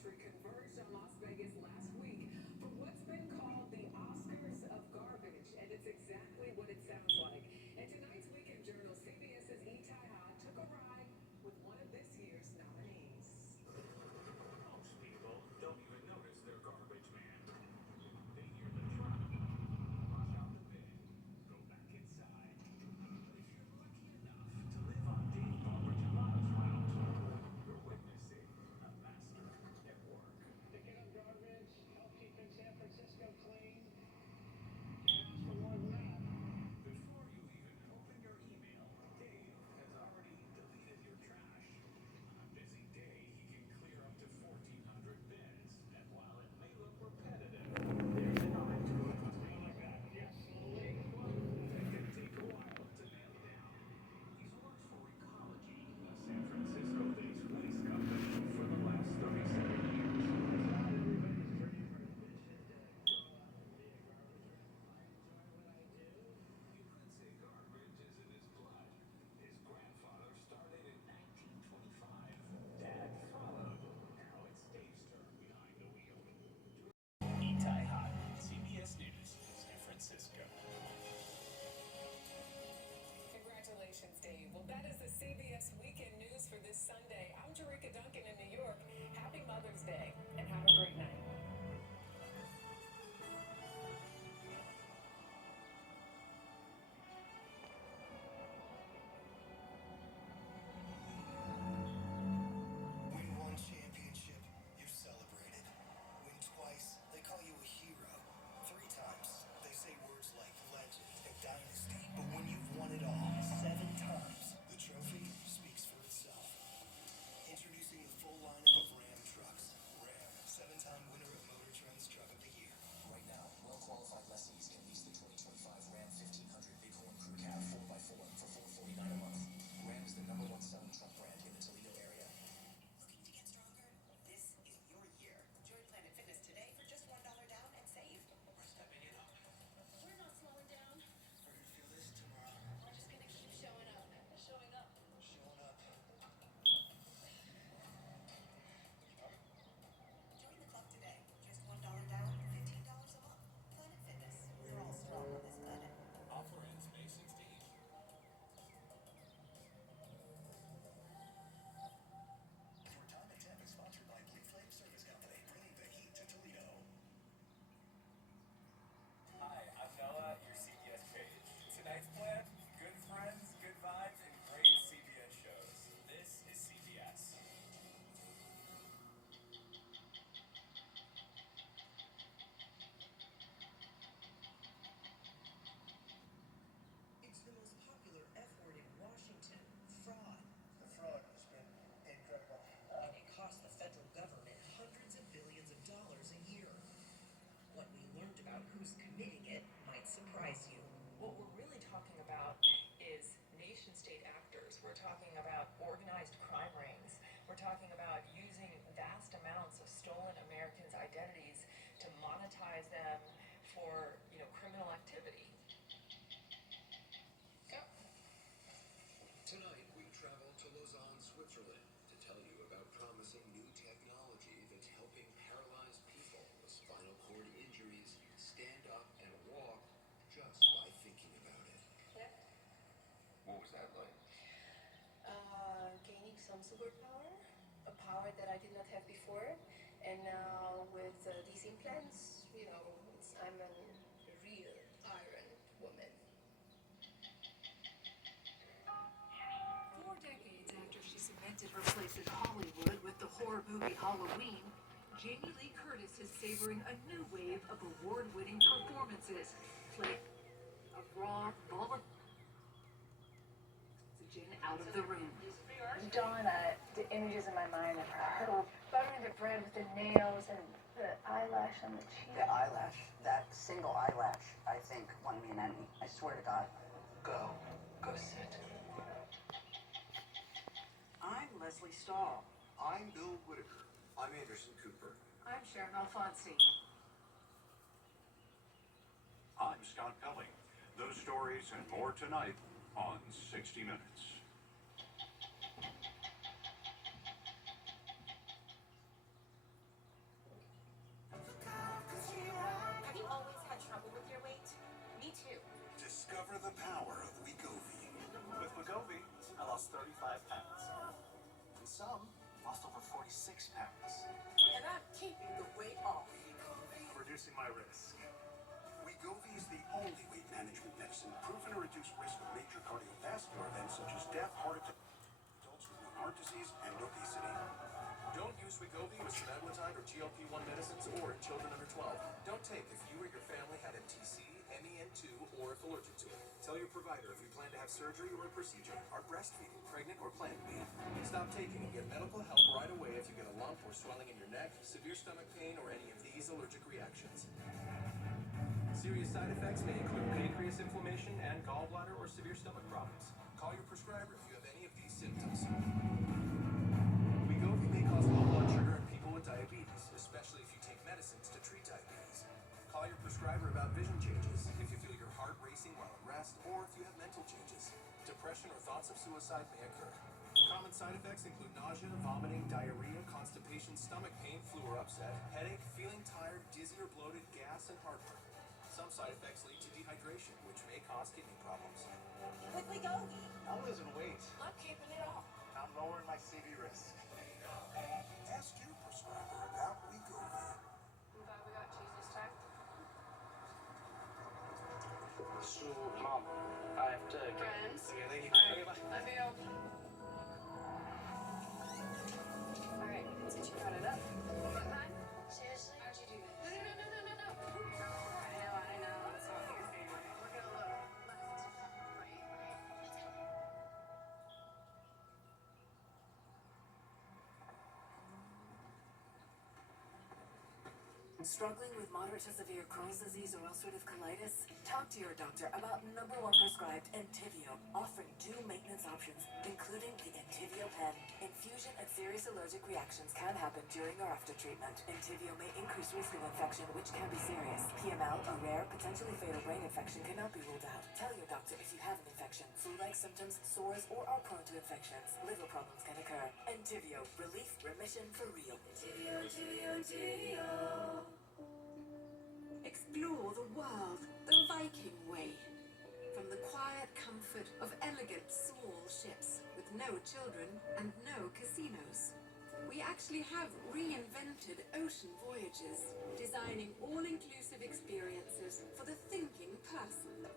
country converged on Las Vegas last week for what's been called the Oscars of garbage, and it's exactly what it sounds like. In tonight's Weekend Journal, CBS's Itai Ha took a ride with one of this year's nominees. Most people don't even notice their garbage man. They hear the truck, rush out the bin, go back inside. But if you're lucky enough to live on Dave Garbage Miles route, you're witnessing a master at work. Picking up garbage, help keeping San Francisco clean. Can't ask for more than that. Before you even open your email, Dave has already deleted your trash. On a busy day, he can clear up to 1,400 bins, and while it may look repetitive, there's an eye to it. Go like that. Yes, slowly. That can take a while to nail down. He's worked for Ecology, a San Francisco-based waste company, for the last 37 years. It's not everybody's dream or ambition to grow up and be a garbage man. I enjoy what I do. You could say garbage is in his blood. His grandfather started in 1925. Dad followed. Now it's Dave's turn behind the wheel. Itai Ha, CBS News, San Francisco. Congratulations, Dave. Well, that is the CBS Weekend News for this Sunday. I'm Jerika Duncan in New York. Happy Mother's Day, and have a great night. Win one championship, you're celebrated. Win twice, they call you a hero. Three times, they say words like legend and dynasty. But when you've won it all, 7 times, the trophy speaks for itself. Introducing the full lineup of Ram trucks. Ram, 7-time winner of Motor Trend's Truck of the Year. Right now, well-qualified lessees can lease the 2025 Ram 1500 Bighorn Crew Cab 4x4 for $449 a month. Ram is the #1 selling truck brand in the Toledo area. Looking to get stronger? This is your year. Join Planet Fitness today for just $1 down and save. We're stepping it up. We're not slowing down. We're gonna feel this tomorrow. We're just gonna keep showing up. Showing up. Showing up. Join the club today. Just $1 down, $15 a month. Planet Fitness. We're all strong on this planet. Offer ends May 16th. Your time at 10 is sponsored by Blue Flame Service Company, bringing the heat to Toledo. Hi, I'm Noah, your CBS page. Tonight's plan: good friends, good vibes, and great CBS shows. This is CBS. It's the most popular F word in Washington. Fraud. The fraud has been incredible. And it costs the federal government hundreds of billions of dollars a year. What we learned about who's committing it might surprise you. What we're really talking about is nation-state actors. We're talking about organized crime rings. We're talking about using vast amounts of stolen Americans' identities to monetize them for, criminal activity. Tonight, we travel to Lausanne, Switzerland to tell you about promising new technology that's helping paralyzed people with spinal cord injuries stand up and walk just by thinking about it. What was that like? Gaining some superpower, a power that I did not have before, and now with these implants, I'm a real Iron Woman. 4 decades after she cemented her place in Hollywood with the horror movie Halloween, Jamie Lee Curtis is savoring a new wave of award-winning performances. Flick of raw, vulnerable oxygen out of the room. Donna, the images in my mind of her buttering the bread with the nails and the eyelash on the cheek. The eyelash, that single eyelash, I think, won me an Emmy. I swear to God. Go sit. I'm Leslie Stahl. I'm Bill Whitaker. I'm Anderson Cooper. I'm Sharon Alfonsi. I'm Scott Pelley. Those stories and more tonight on 60 Minutes. I lost 35 pounds. And some lost over 46 pounds. And I'm keeping the weight off. I'm reducing my risk. Wegovy is the only weight management medicine proven to reduce risk of major cardiovascular events such as death, heart attack, adults with known heart disease, and obesity. Don't use Wegovy with semaglutide or GLP-1 medicines or in children under 12. Don't take if you or your family had MTC, MEN2, or if allergic to it. Tell your provider if you plan to have surgery or a procedure, are breastfeeding, pregnant, or plan to be. Stop taking and get medical help right away if you get a lump or swelling in your neck, severe stomach pain, or any of these allergic reactions. Serious side effects may include pancreas inflammation and gallbladder or severe stomach problems. Call your prescriber if you have any of these symptoms. Wegovy may cause low blood sugar in people with diabetes, especially if you take medicines to treat diabetes. Call your prescriber about vision changes, if you feel your heart racing while at rest, or if you have mental changes. Depression or thoughts of suicide may occur. Common side effects include nausea, vomiting, diarrhea, constipation, stomach pain, flu or upset, headache, feeling tired, dizzy or bloated, gas, and heartburn. Some side effects lead to dehydration, which may cause kidney problems. With Wegovy. I'm losing weight. I'm keeping it off. I'm lowering my CV risk. Ask your prescriber about Wegovy. I'm glad we got cheese this time. So, Mom, I have to get... Friends. Okay, thank you. Alright, Okay, bye. I failed. Alright, let's get you caught up. Time? Seriously? How'd you do this? No. I know. It's all your favorite. We're gonna look left, right. Struggling with moderate to severe Crohn's disease or ulcerative colitis? Talk to your doctor about #1 prescribed Entyvio, offering 2 maintenance options, including the Entyvio pen. Infusion and serious allergic reactions can happen during or after treatment. Entyvio may increase risk of infection, which can be serious. PML, a rare, potentially fatal brain infection, cannot be ruled out. Tell your doctor if you have an infection, flu-like symptoms, sores, or are prone to infections. Liver problems can occur. Entyvio, relief, remission for real. Entyvio. Explore the world the Viking way. From the quiet comfort of elegant small ships with no children and no casinos. We actually have reinvented ocean voyages, designing all-inclusive experiences for the thinking person.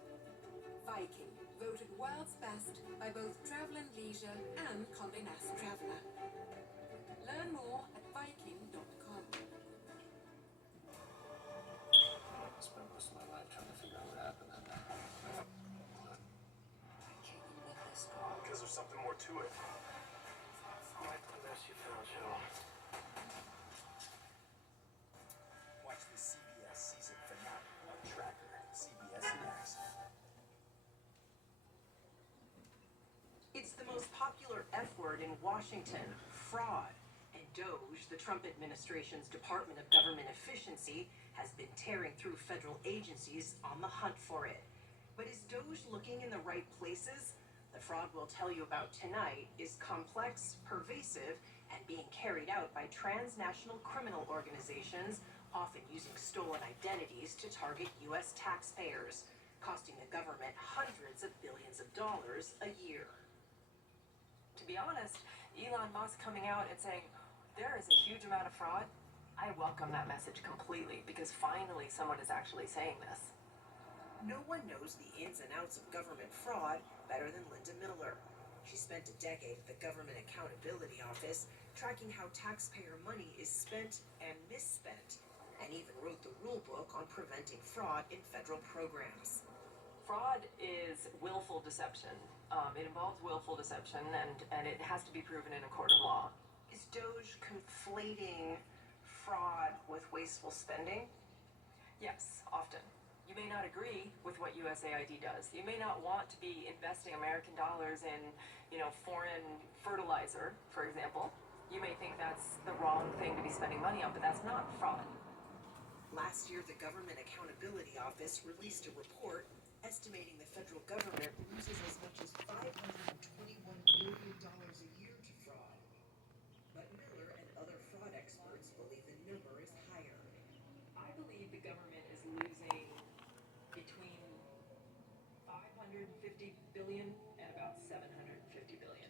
Viking, voted world's best by both Travel and Leisure and Condé Nast Traveler. Learn more at viking.com. I spent most of my life trying to figure out what happened that night. Because there's something more to it. Unless you feel chill. Watch the CBS season finale of Tracker, CBS Next. It's the most popular F word in Washington, fraud. And DOGE, the Trump administration's Department of Government Efficiency, has been tearing through federal agencies on the hunt for it. But is DOGE looking in the right places? The fraud we'll tell you about tonight is complex, pervasive, and being carried out by transnational criminal organizations, often using stolen identities to target U.S. taxpayers, costing the government hundreds of billions of dollars a year. To be honest, Elon Musk coming out and saying there is a huge amount of fraud, I welcome that message completely because finally someone is actually saying this. No one knows the ins and outs of government fraud better than Linda Miller. She spent a decade at the Government Accountability Office tracking how taxpayer money is spent and misspent, and even wrote the rule book on preventing fraud in federal programs. Fraud is willful deception. It involves willful deception, and it has to be proven in a court of law. Is DOGE conflating fraud with wasteful spending? Yes, often. You may not agree with what USAID does. You may not want to be investing American dollars in, foreign fertilizer, for example. You may think that's the wrong thing to be spending money on, but that's not fraud. Last year, the Government Accountability Office released a report estimating the federal government loses as much as $521 billion a year to fraud. But Miller and other fraud experts believe the number is higher. I believe the government is losing between $550 billion and about $750 billion.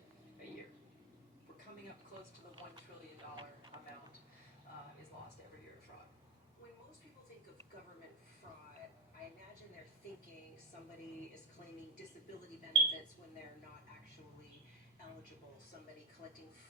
close to the $1 trillion amount is lost every year to fraud. When most people think of government fraud, I imagine they're thinking somebody is claiming disability benefits when they're not actually eligible, somebody collecting food